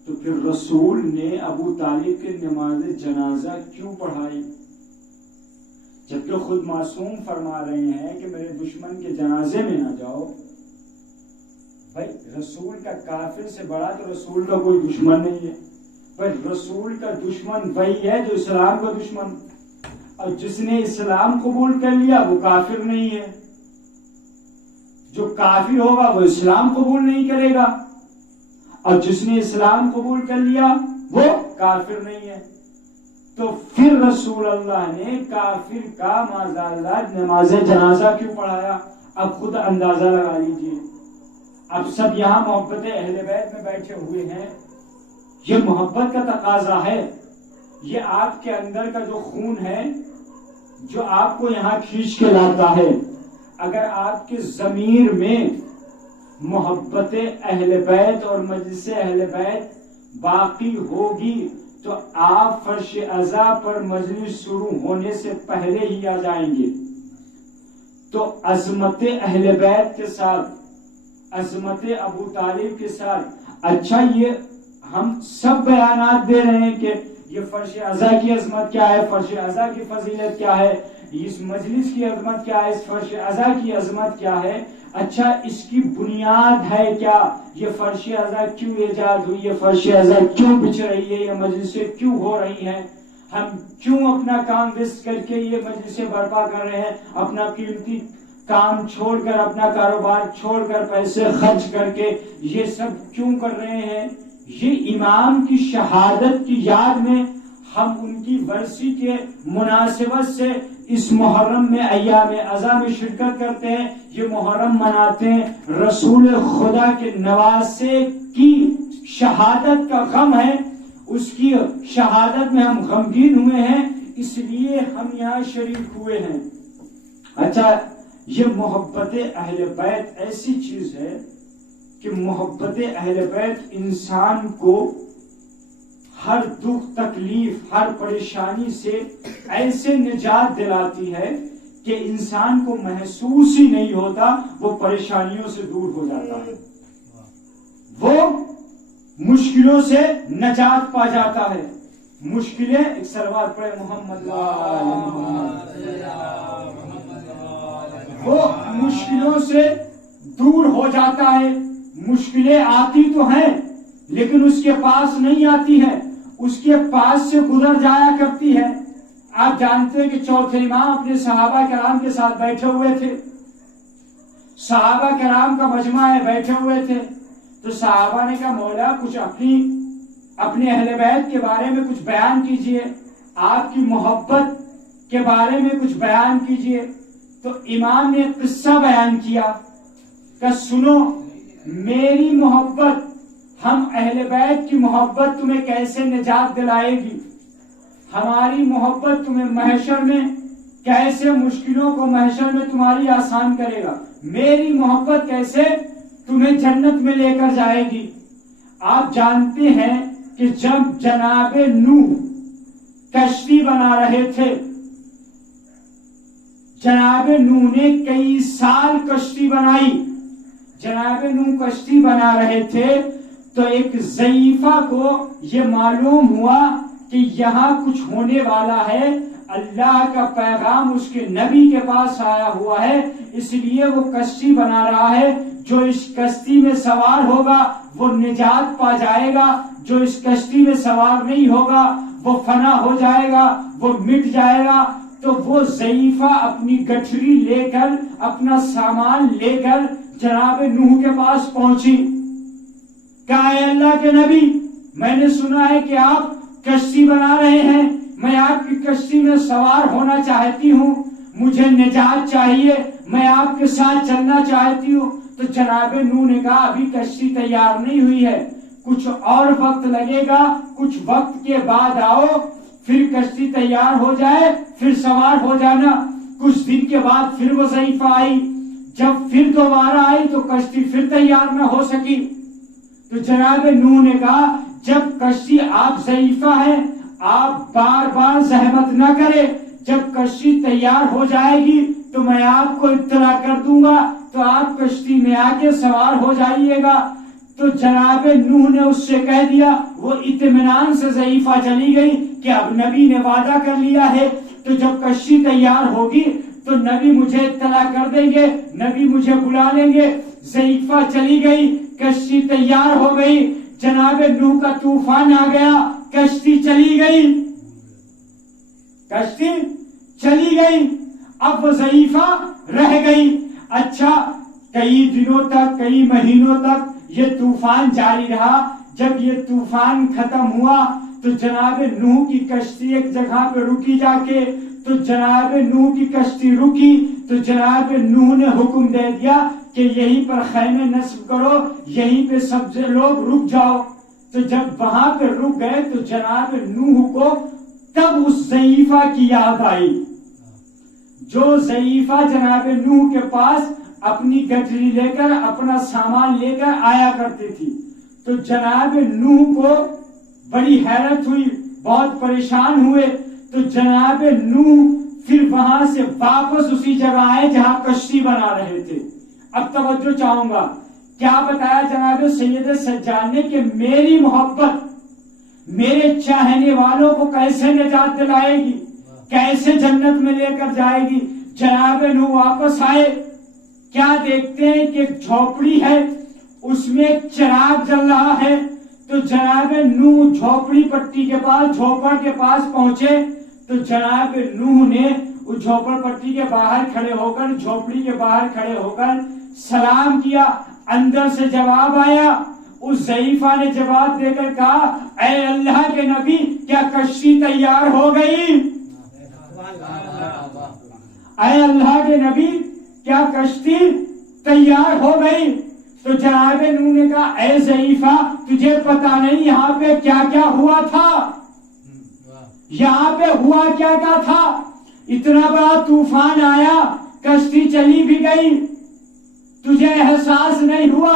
تو پھر رسول نے ابو طالب کے نماز جنازہ کیوں پڑھائی؟ جبکہ خود معصوم فرما رہے ہیں کہ میرے دشمن کے جنازے میں نہ جاؤ. بھائی رسول کا کافر سے بڑا تو رسول کا کوئی دشمن نہیں ہے. بھائی رسول کا دشمن وہی ہے جو اسلام کا دشمن، اور جس نے اسلام قبول کر لیا وہ کافر نہیں ہے. جو کافر ہوگا وہ اسلام قبول نہیں کرے گا، اور جس نے اسلام قبول کر لیا وہ کافر نہیں ہے. تو پھر رسول اللہ نے کافر کا معاذ اللہ نماز جنازہ کیوں پڑھایا؟ اب خود اندازہ لگا لیجیے. اب سب یہاں محبت اہل بیت میں بیٹھے ہوئے ہیں، یہ محبت کا تقاضا ہے. یہ آپ کے اندر کا جو خون ہے جو آپ کو یہاں کھینچ کے لاتا ہے. اگر آپ کے ضمیر میں محبت اہل بیت اور مجلس اہل بیت باقی ہوگی تو آپ فرش عزا پر مجلس شروع ہونے سے پہلے ہی آ جائیں گے. تو عظمت اہل بیت کے ساتھ، عظمت ابو طالب کے ساتھ، اچھا یہ ہم سب بیانات دے رہے ہیں کہ یہ فرش عزا کی عظمت کیا ہے، فرش عزا کی فضیلت کیا ہے، اس مجلس کی عظمت کیا ہے، اس فرش عزا کی عظمت کیا ہے. اچھا اس کی بنیاد ہے کیا؟ یہ فرش عزا کیوں ایجاد ہوئی ہے، فرش عزا کیوں بچھ رہی ہے، یہ مجلسیں کیوں ہو رہی ہیں، ہم کیوں اپنا کام ویسٹ کر کے یہ مجلسیں برپا کر رہے ہیں، اپنا قیمتی کام چھوڑ کر، اپنا کاروبار چھوڑ کر، پیسے خرچ کر کے یہ سب کیوں کر رہے ہیں؟ یہ امام کی شہادت کی یاد میں ہم ان کی ورثی کے مناسبت سے اس محرم میں ایام عزا میں شرکت کرتے ہیں. یہ محرم مناتے ہیں، رسول خدا کے نواسے کی شہادت کا غم ہے، اس کی شہادت میں ہم غمگین ہوئے ہیں، اس لیے ہم یہاں شریک ہوئے ہیں. اچھا یہ محبت اہل بیت ایسی چیز ہے کہ محبت اہل بیت انسان کو ہر دکھ تکلیف ہر پریشانی سے ایسے نجات دلاتی ہے کہ انسان کو محسوس ہی نہیں ہوتا، وہ پریشانیوں سے دور ہو جاتا ہے، وہ مشکلوں سے نجات پا جاتا ہے. مشکلیں ایک صلوات پڑھے محمد، وہ مشکلوں سے دور ہو جاتا ہے. مشکلیں آتی تو ہیں لیکن اس کے پاس نہیں آتی ہیں، اس کے پاس سے گزر جایا کرتی ہے. آپ جانتے ہیں کہ چوتھے امام اپنے صحابہ کرام کے ساتھ بیٹھے ہوئے تھے، صحابہ کرام کا مجمع ہے، بیٹھے ہوئے تھے. تو صحابہ نے کہا مولا کچھ اپنے اہل بیت کے بارے میں کچھ بیان کیجئے، آپ کی محبت کے بارے میں کچھ بیان کیجئے. تو امام نے قصہ بیان کیا کہ سنو میری محبت، ہم اہل بیت کی محبت تمہیں کیسے نجات دلائے گی، ہماری محبت تمہیں محشر میں کیسے مشکلوں کو محشر میں تمہاری آسان کرے گا، میری محبت کیسے تمہیں جنت میں لے کر جائے گی۔ آپ جانتے ہیں کہ جب جناب نوح کشتی بنا رہے تھے، جناب نوح نے کئی سال کشتی بنائی، جناب نوح کشتی بنا رہے تھے تو ایک ضعیفہ کو یہ معلوم ہوا کہ یہاں کچھ ہونے والا ہے، اللہ کا پیغام اس کے نبی کے پاس آیا ہوا ہے، اس لیے وہ کشتی بنا رہا ہے، جو اس کشتی میں سوار ہوگا وہ نجات پا جائے گا، جو اس کشتی میں سوار نہیں ہوگا وہ فنا ہو جائے گا، وہ مٹ جائے گا۔ تو وہ ضعیفہ اپنی گٹھری لے کر، اپنا سامان لے کر جناب نوح کے پاس پہنچی، کہا اے اللہ کے نبی، میں نے سنا ہے کہ آپ کشتی بنا رہے ہیں، میں آپ کی کشتی میں سوار ہونا چاہتی ہوں، مجھے نجات چاہیے، میں آپ کے ساتھ چلنا چاہتی ہوں۔ تو جناب نوح نے کہا ابھی کشتی تیار نہیں ہوئی ہے، کچھ اور وقت لگے گا، کچھ وقت کے بعد آؤ، پھر کشتی تیار ہو جائے پھر سوار ہو جانا۔ کچھ دن کے بعد پھر وہ ضعیفہ آئی، جب پھر دوبارہ آئی تو کشتی پھر تیار نہ ہو سکی۔ تو جناب نوح نے کہا جب کشتی، آپ ضعیفہ ہیں، آپ بار بار زحمت نہ کرے، جب کشتی تیار ہو جائے گی تو میں آپ کو اطلاع کر دوں گا، تو آپ کشتی میں آ کے سوار ہو جائیے گا۔ تو جناب نوح نے اس سے کہہ دیا، وہ اطمینان سے ضعیفہ چلی گئی کہ اب نبی نے وعدہ کر لیا ہے، تو جب کشتی تیار ہوگی تو نبی مجھے اطلاع کر دیں گے، نبی مجھے بلا لیں گے۔ ضعیفہ چلی گئی، کشتی تیار ہو گئی، جناب نوح کا طوفان آ گیا، کشتی چلی گئی، کشتی چلی گئی، اب وہ ضعیفہ رہ گئی۔ اچھا، کئی دنوں تک، کئی مہینوں تک یہ طوفان جاری رہا۔ جب یہ طوفان ختم ہوا تو جناب نوح کی کشتی ایک جگہ پہ رکی جا کے، تو جناب نوح کی کشتی رکی تو جناب نوح نے حکم دے دیا کہ یہیں پر خیمے نصب کرو، یہیں پہ سب لوگ رک جاؤ۔ تو جب وہاں پہ رک گئے تو جناب نوح کو تب اس ضعیفہ کی یاد آئی، جو ضعیفہ جناب نوح کے پاس اپنی گٹری لے کر، اپنا سامان لے کر آیا کرتی تھی۔ تو جناب نوح کو بڑی حیرت ہوئی، بہت پریشان ہوئے۔ تو جناب نوح پھر وہاں سے واپس اسی جگہ آئے جہاں کشتی بنا رہے تھے۔ اب توجہ چاہوں گا، کیا بتایا جناب سید سجاد نے کہ میری محبت میرے چاہنے والوں کو کیسے نجات دلائے گی، کیسے جنت میں لے کر جائے گی۔ جناب نوح واپس آئے، کیا دیکھتے ہیں کہ ایک جھوپڑی ہے، اس میں ایک چراغ جل رہا ہے۔ تو جناب نوح جھوپڑی پٹی کے پاس، جھوپڑ کے پاس پہنچے تو جناب نوح نے اس جھوپڑ پٹی کے باہر کھڑے ہو کر، جھوپڑی کے باہر کھڑے ہو کر سلام کیا۔ اندر سے جواب آیا، اس ضعیفہ نے جواب دے کر کہا اے اللہ کے نبی، کیا کشتی تیار ہو گئی؟ اے اللہ کے نبی، کیا کشتی تیار ہو گئی؟ تو جناب نوح نے کہا اے ضعیفہ، تجھے پتا نہیں یہاں پہ کیا کیا ہوا تھا، یہاں پہ ہوا کیا کیا تھا؟ اتنا بڑا طوفان آیا، کشتی چلی بھی گئی، تجھے احساس نہیں ہوا؟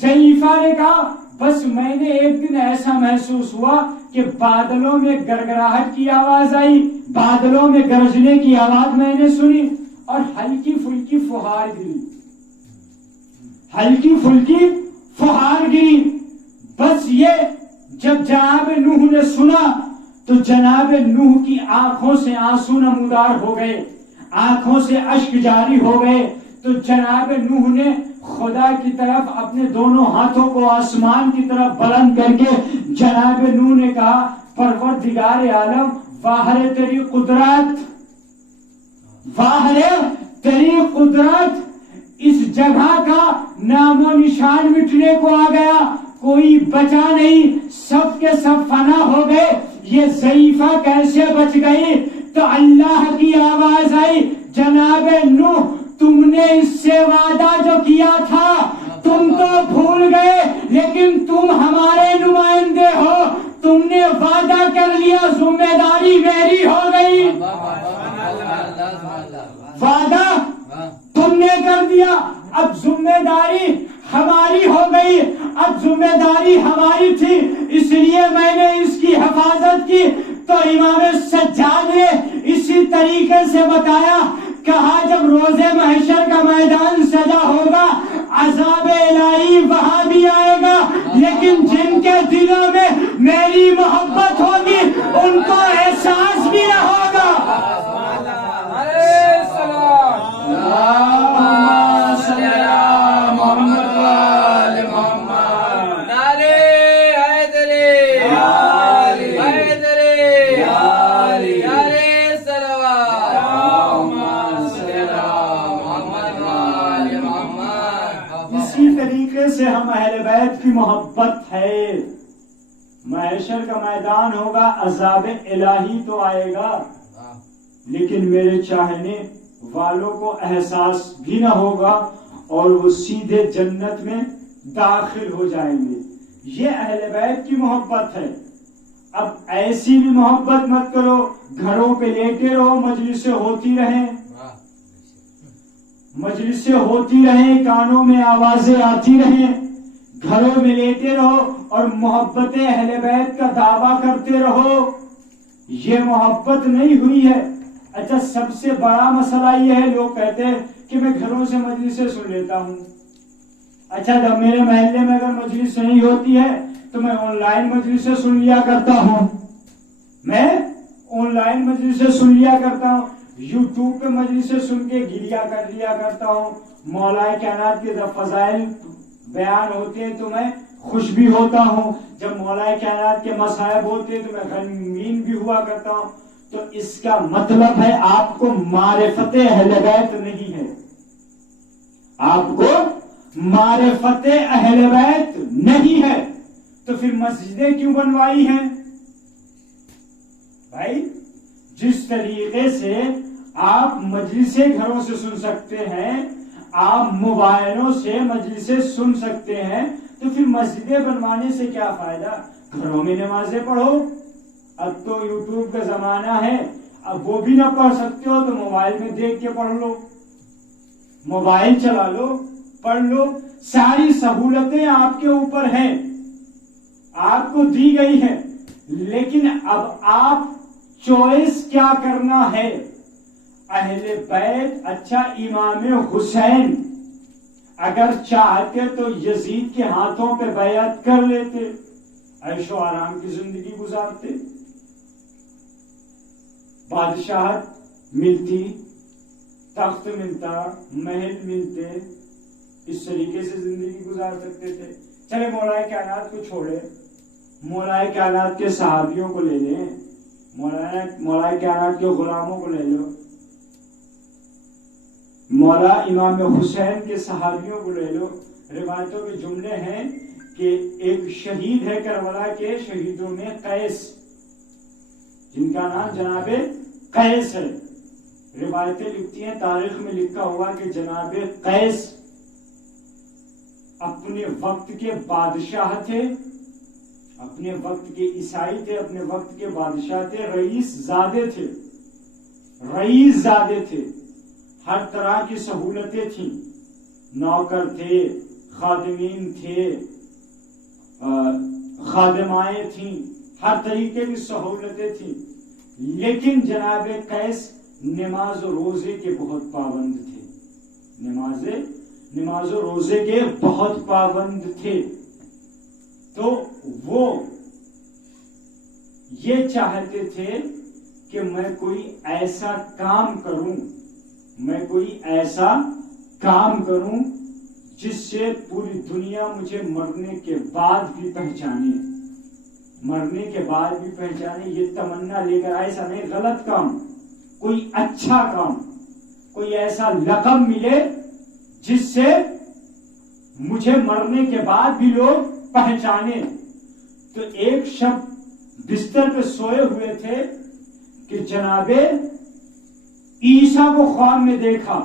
ضعیفہ نے کہا بس میں نے ایک دن ایسا محسوس ہوا کہ بادلوں میں گڑگڑاہٹ کی آواز آئی، بادلوں میں گرجنے کی آواز میں نے سنی اور ہلکی پھلکی فہار گری، ہلکی پھلکی فہار گری۔ بس یہ جب جناب نوح نے سنا تو جناب نوح کی آنکھوں سے آنسو نمودار ہو گئے، آنکھوں سے اشک جاری ہو گئے۔ تو جناب نوح نے خدا کی طرف اپنے دونوں ہاتھوں کو آسمان کی طرف بلند کر کے جناب نوح نے کہا پروردگار عالم، واہ تیری قدرت، واہ تیری قدرت، اس جگہ کا نام و نشان مٹنے کو آ گیا، کوئی بچا نہیں، سب کے سب فنا ہو گئے، یہ ضعیفہ کیسے بچ گئی؟ تو اللہ کی آواز آئی جناب نوح، تم نے اس سے وعدہ جو کیا تھا تم تو بھول گئے، لیکن تم ہمارے نمائندے ہو، تم نے وعدہ کر لیا، ذمہ داری میری ہو گئی۔ وعدہ تم نے کر دیا، اب ذمہ داری ہماری ہو گئی، اب ذمہ داری ہماری تھی، اس لیے میں نے اس کی حفاظت کی۔ تو امام سجاد نے اسی طریقے سے بتایا، کہا جب روز محشر کا میدان سجا ہوگا عذاب الہی وہاں بھی آئے گا، لیکن جن کے دلوں میں میری محبت ہوگی ان کو احساس بھی نہ ہوگا۔ سے ہم اہل بیت کی محبت ہے۔ محشر کا میدان ہوگا، عذاب الہی تو آئے گا، لیکن میرے چاہنے والوں کو احساس بھی نہ ہوگا اور وہ سیدھے جنت میں داخل ہو جائیں گے۔ یہ اہل بیت کی محبت ہے۔ اب ایسی بھی محبت مت کرو، گھروں پہ لیٹے رہو، مجلسیں ہوتی رہیں، مجلسیں ہوتی رہیں، کانوں میں آوازیں آتی رہیں، گھروں میں لیٹے رہو اور محبت اہل بیت کا دعویٰ کرتے رہو، یہ محبت نہیں ہوئی ہے۔ اچھا، سب سے بڑا مسئلہ یہ ہے، لوگ کہتے ہیں کہ میں گھروں سے مجلسیں سن لیتا ہوں۔ اچھا، جب میرے محلے میں اگر مجلس نہیں ہوتی ہے تو میں آن لائن مجلسیں سن لیا کرتا ہوں، میں آن لائن مجلسیں سن لیا کرتا ہوں، یوٹیوب پہ مجلسیں سن کے گریا کر لیا کرتا ہوں۔ مولا کائنات کے جب فضائل بیان ہوتے ہیں تو میں خوش بھی ہوتا ہوں، جب مولا کائنات کے مصائب ہوتے ہیں تو میں غمگین بھی ہوا کرتا ہوں۔ تو اس کا مطلب ہے آپ کو معرفت اہل بیت نہیں ہے، آپ کو معرفت اہل بیت نہیں ہے، تو پھر مسجدیں کیوں بنوائی ہیں بھائی؟ جس طریقے سے آپ مجلسیں گھروں سے سن سکتے ہیں، آپ موبائلوں سے مجلسیں سن سکتے ہیں، تو پھر مسجدیں بنوانے سے کیا فائدہ؟ گھروں میں نمازیں پڑھو۔ اب تو یوٹیوب کا زمانہ ہے، اب وہ بھی نہ پڑھ سکتے ہو تو موبائل میں دیکھ کے پڑھ لو، موبائل چلا لو، پڑھ لو، ساری سہولتیں آپ کے اوپر ہیں، آپ کو دی گئی ہے، لیکن اب آپ چوائس کیا کرنا ہے؟ اہل بیت، اچھا امام حسین اگر چاہتے تو یزید کے ہاتھوں پہ بیعت کر لیتے، عیش و آرام کی زندگی گزارتے، بادشاہت ملتی، تخت ملتا، محل ملتے، اس طریقے سے زندگی گزار سکتے تھے۔ چلے مولا کائنات کو چھوڑے، مولا کائنات کے صحابیوں کو لے لیں، مولا کائنات کے غلاموں کو لے لو، مولا امام حسین کے صحابیوں کو لے لو۔ روایتوں کے جملے ہیں کہ ایک شہید ہے کربلا کے شہیدوں میں قیس، جن کا نام جناب قیس ہے۔ روایتیں لکھتی ہیں، تاریخ میں لکھا ہوا کہ جناب قیس اپنے وقت کے بادشاہ تھے، اپنے وقت کے عیسائی تھے، اپنے وقت کے بادشاہ تھے، رئیس زادے تھے، رئیس زادے تھے، ہر طرح کی سہولتیں تھیں، نوکر تھے، خادمین تھے، خادمائیں تھیں، ہر طریقے کی سہولتیں تھیں، لیکن جناب قیس نماز و روزے کے بہت پابند تھے، نماز و روزے کے بہت پابند تھے۔ تو وہ یہ چاہتے تھے کہ میں کوئی ایسا کام کروں، میں کوئی ایسا کام کروں جس سے پوری دنیا مجھے مرنے کے بعد بھی پہچانے، مرنے کے بعد بھی پہچانے۔ یہ تمنا لے کر ایسا نہیں، غلط کام، کوئی اچھا کام، کوئی ایسا لقب ملے جس سے مجھے مرنے کے بعد بھی لوگ پہچانے۔ تو ایک شب بستر پہ سوئے ہوئے تھے کہ جناب عیسیٰ کو خواب میں دیکھا،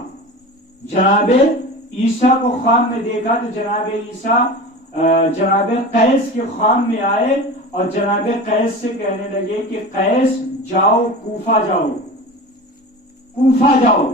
جناب عیسیٰ کو خواب میں دیکھا، تو جناب عیسیٰ جناب قیس کے خواب میں آئے اور جناب قیس سے کہنے لگے کہ قیس جاؤ کوفہ جاؤ، کوفہ جاؤ،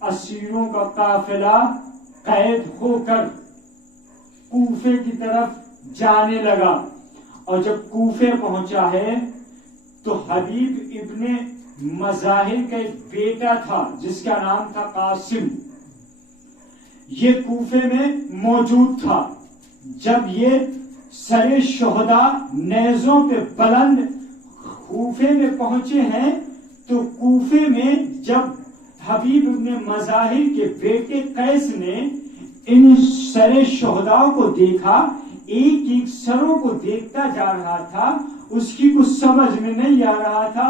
اسیروں کا قافلہ قید ہو کر کوفے کی طرف جانے لگا، اور جب کوفے پہنچا ہے تو حبیب ابن مظاہر کا ایک بیٹا تھا جس کا نام تھا قاسم، یہ کوفے میں موجود تھا۔ جب یہ سر شہداء نیزوں پہ بلند کوفے میں پہنچے ہیں تو کوفے میں جب حبیب ابن مظاہر کے بیٹے قیس نے ان سر شہداء کو دیکھا، ایک ایک سروں کو دیکھتا جا رہا تھا، اس کی کچھ سمجھ میں نہیں آ رہا تھا۔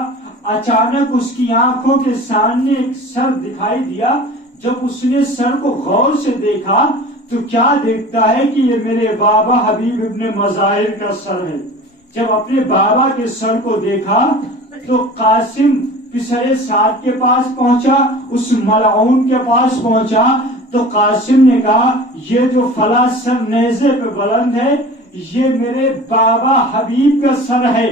اچانک اس کی آنکھوں کے سامنے ایک سر دکھائی دیا۔ جب اس نے سر کو غور سے دیکھا تو کیا دیکھتا ہے کہ یہ میرے بابا حبیب ابن مظاہر کا سر ہے۔ جب اپنے بابا کے سر کو دیکھا تو قاسم پسرے سعد کے پاس پہنچا، اس ملعون کے پاس پہنچا تو قاسم نے کہا یہ جو فلاں سر نیزے پہ بلند ہے یہ میرے بابا حبیب کا سر ہے،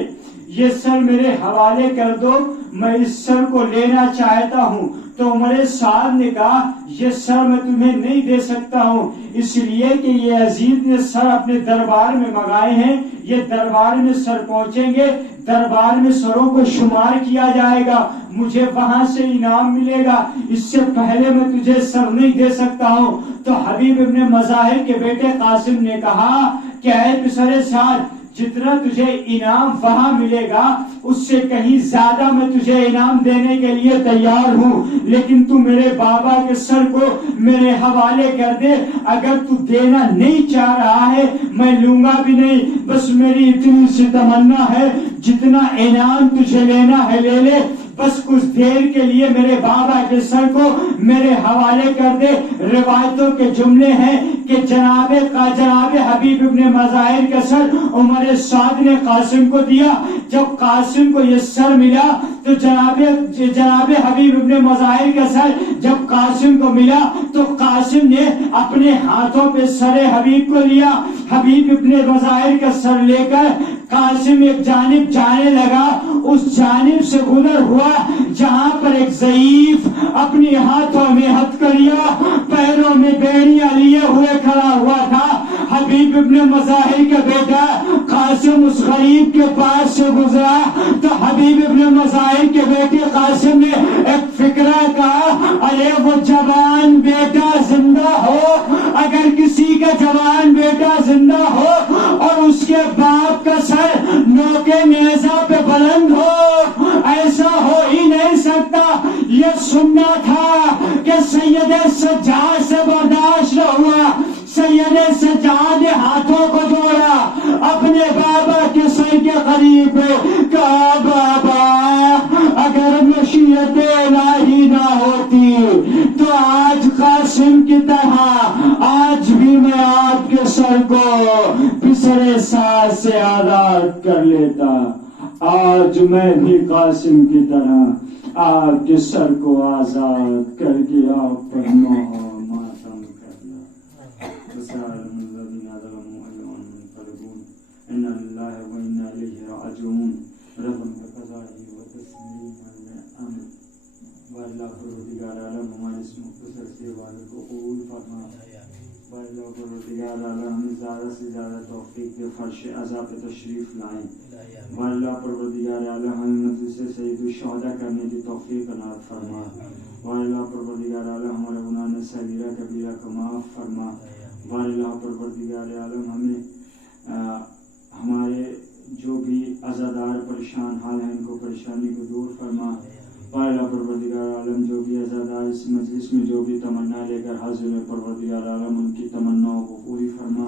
یہ سر میرے حوالے کر دو، میں اس سر کو لینا چاہتا ہوں۔ تو عمر سعد نے کہا یہ سر میں تمہیں نہیں دے سکتا ہوں، اس لیے کہ یہ عزیز نے سر اپنے دربار میں منگائے ہیں، یہ دربار میں سر پہنچیں گے، دربار میں سروں کو شمار کیا جائے گا، مجھے وہاں سے انعام ملے گا، اس سے پہلے میں تجھے سر نہیں دے سکتا ہوں۔ تو حبیب ابن مظاہر کے بیٹے قاسم نے کہا کہ اے پسر سعد، جتنا تجھے انعام وہاں ملے گا اس سے کہیں زیادہ میں تجھے انعام دینے کے لیے تیار ہوں، لیکن تو میرے بابا کے سر کو میرے حوالے کر دے، اگر تو دینا نہیں چاہ رہا ہے میں لوں گا بھی نہیں، بس میری اتنی سی تمنا ہے جتنا انعام تجھے لینا ہے لے لے، بس کچھ دیر کے لیے میرے بابا کے سر کو میرے حوالے کر دے۔ روایتوں کے جملے ہیں کہ جناب حبیب ابن مظاہر کا سر عمر سعد نے قاسم کو دیا۔ جب قاسم کو یہ سر ملا تو جناب حبیب ابن مظاہر کا سر جب قاسم کو ملا تو قاسم نے اپنے ہاتھوں پہ سر حبیب کو لیا، حبیب ابن مظاہر کا سر لے کر قاسم ایک جانب جانے لگا، اس جانب سے گزر ہوا جہاں پر ایک ضعیف اپنی ہاتھوں میں ہتھکڑیاں پیروں میں بیڑیاں لیے ہوئے کھڑا ہوا تھا۔ حبیب ابن مظاہر کا بیٹا قاسم اس غریب کے پاس سے گزرا تو حبیب ابن مظاہر کے بیٹے قاسم نے ایک فکرہ کہا، ارے وہ جوان بیٹا زندہ ہو، اگر کسی کا جوان بیٹا زندہ ہو اور اس کے باپ کا سر نوکے نیزہ پہ بلند ہو، ایسا ہو ہی نہیں سکتا۔ یہ سننا تھا کہ سید سجاد سے برداشت نہ ہوا، سید سجاد نے ہاتھوں کو جوڑا، اپنے بابا کے سر کے قریب کہا بابا اگر مشیت الہی نہ ہوتی تو آج قاسم کی طرح آج بھی میں آپ کے سر کو پسرے ساز سے آزاد کر لیتا، آج میں بھی قاسم کی طرح آپ کے سر کو آزاد کر کے آپ پر ماتم کرنا۔ ان اللہ و انا الیہ راجعون۔ ربنا قضائی و تسلیم الامر و اللہ پروردگار عالم ہمارے اس مختصر سے عبادت کو قبول فرما، و اللہ پروردگار عالم ہمیں زیادہ سے زیادہ توفیق دے، فرش عزا پہ تشریف لائیں، و اللہ پروردگار عالم ہمیں مجلس سید الشہداء کرنے کی توفیق عنایت فرما، و اللہ پروردگار عالم ہمارے گناہ صغیرہ کبیرہ کو معاف فرما، و اللہ پروردگار عالم ہمیں ہمارے جو بھی عزادار پریشان حال ہیں ان کو پریشانی کو دور فرما، اللہ پروردگار عالم جو بھی عزادار اس مجلس میں جو بھی تمنا لے کر حاضر ہے پروردگار عالم ان کی تمناؤں کو پوری فرما،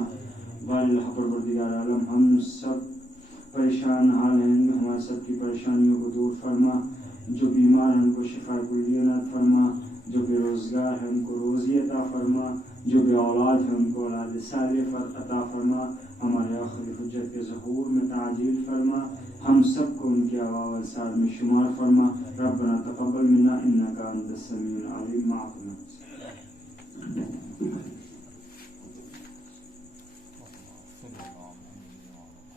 اللہ پروردگار عالم ہم سب پریشان حال ہیں ہمارے سب کی پریشانیوں کو دور فرما، جو بیمار ہیں ان کو شفا کلی عنایت فرما، جو بے روزگار ہیں ان کو روزی عطا فرما، جو بے اولاد ہیں ان کو اولاد صالح عطا فرما، ہمارے آخری حجت کے ظہور میں تعجیل فرما، ہم سب کو ان کے اوصال میں شمار فرما، ربنا تقبل منا انک انت السمیع العلیم۔